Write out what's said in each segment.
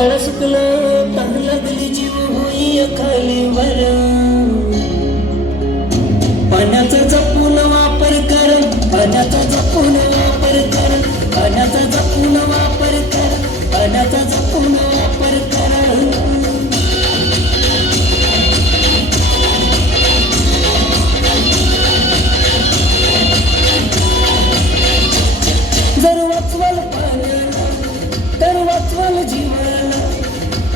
तळ सुकलं तण लागली जीव होई खाली वर पाण्याचा जपून वापर कर पाण्याचा जपून वापर कर पाण्याचा जपून वापर कर पाण्याचा जपून वापर कर जर वाचवाल पाण्याला तर वाचवाल जीवाला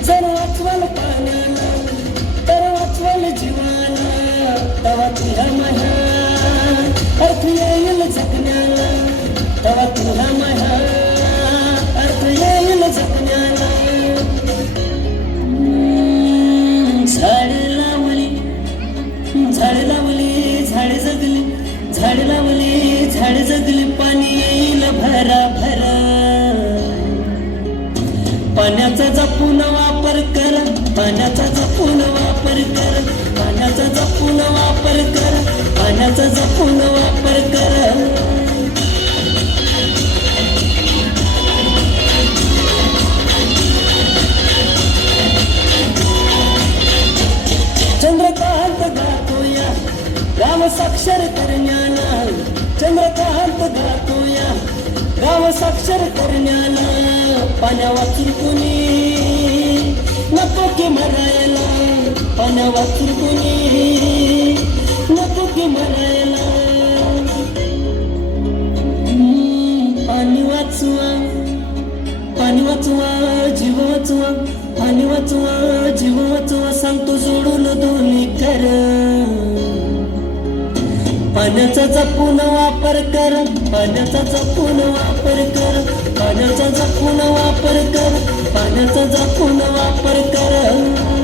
जर वाचवाल पाण्याला तर वाचवाल जीवाला तवा तुझ्या माझ्या अर्थ येईल जगण्याला तवा तुझ्या माझ्या अर्थ येईल जगण्याला झाड लावली झाड जगली झाड लावली झाड जगली पाणी येईल भरा भरा पाण्याचा जपून वापर कर पाण्याचा जपून वापर कर पाण्याचा जपून वापर कर पाण्याचा जपून वापर कर चंद्रकांत गातोया गाव साक्षर करण्याला चंद्रकांत गातोया गाव साक्षर करण्याला पाण्या वाचून कोणी नको की मरायला पाण्या वाचून कोणी नको की मरायला पाणी वाचवा पाणी वाचवा जीव वाचवा पाणी वाचवा जीव वाचवा सांगतो सोडून दोन्ही कर पाण्याचा जपून वापर कर पाण्याचा जपून वापर कर पाण्याचा जपून वापर कर पाण्याचा जपून वापर कर